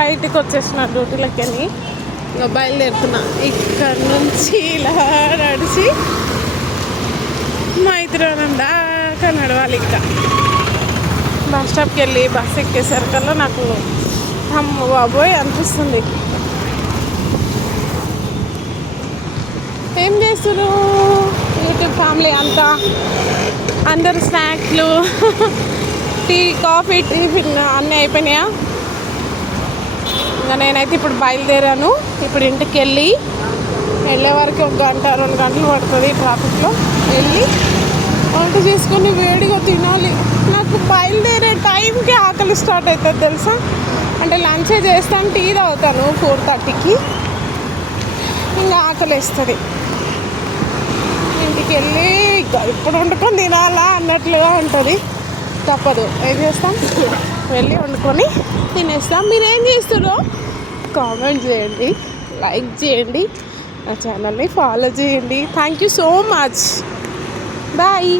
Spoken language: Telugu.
బయటకు వచ్చేసిన డ్యూటీలకి అని ఇంకా బయలుదేరుతున్నా. ఇక్కడ నుంచి ఇలా నడిచి మైత్రివనం దాకా నడవాలి. ఇంకా బస్ స్టాప్కి వెళ్ళి బస్ ఎక్కేసరికల్లా నాకు అమ్మ బాబోయ్ అనిపిస్తుంది. ఏం చేస్తున్నారు యూట్యూబ్ ఫ్యామిలీ అంతా? అందరు స్నాక్స్లు టీ కాఫీ టిఫిన్ అన్నీ అయిపోయినాయా? ఇంకా నేనైతే ఇప్పుడు బయలుదేరాను. ఇప్పుడు ఇంటికి వెళ్ళే వరకు 1 గంట 2 గంటలు పడుతుంది ట్రాఫిక్లో. వెళ్ళి వంట చేసుకొని వేడిగా తినాలి. నాకు బయలుదేరే టైంకి ఆకలి స్టార్ట్ అవుతుంది తెలుసా. అంటే లంచే చేస్తాను, టీ తాగుతాను 4:30కి. ఇంకా ఆకలి వేస్తుంది. ఇంటికి వెళ్ళి ఇప్పుడు వండుకొని తినాలా అన్నట్లుగా ఉంటుంది. తప్పదు, ఏం చేస్తాం, వెళ్ళి వండుకొని తినేస్తాం. మీరేం చేస్తారో కామెంట్ చేయండి, లైక్ చేయండి, నా ఛానల్ని ఫాలో చేయండి. Thank you so much. Bye.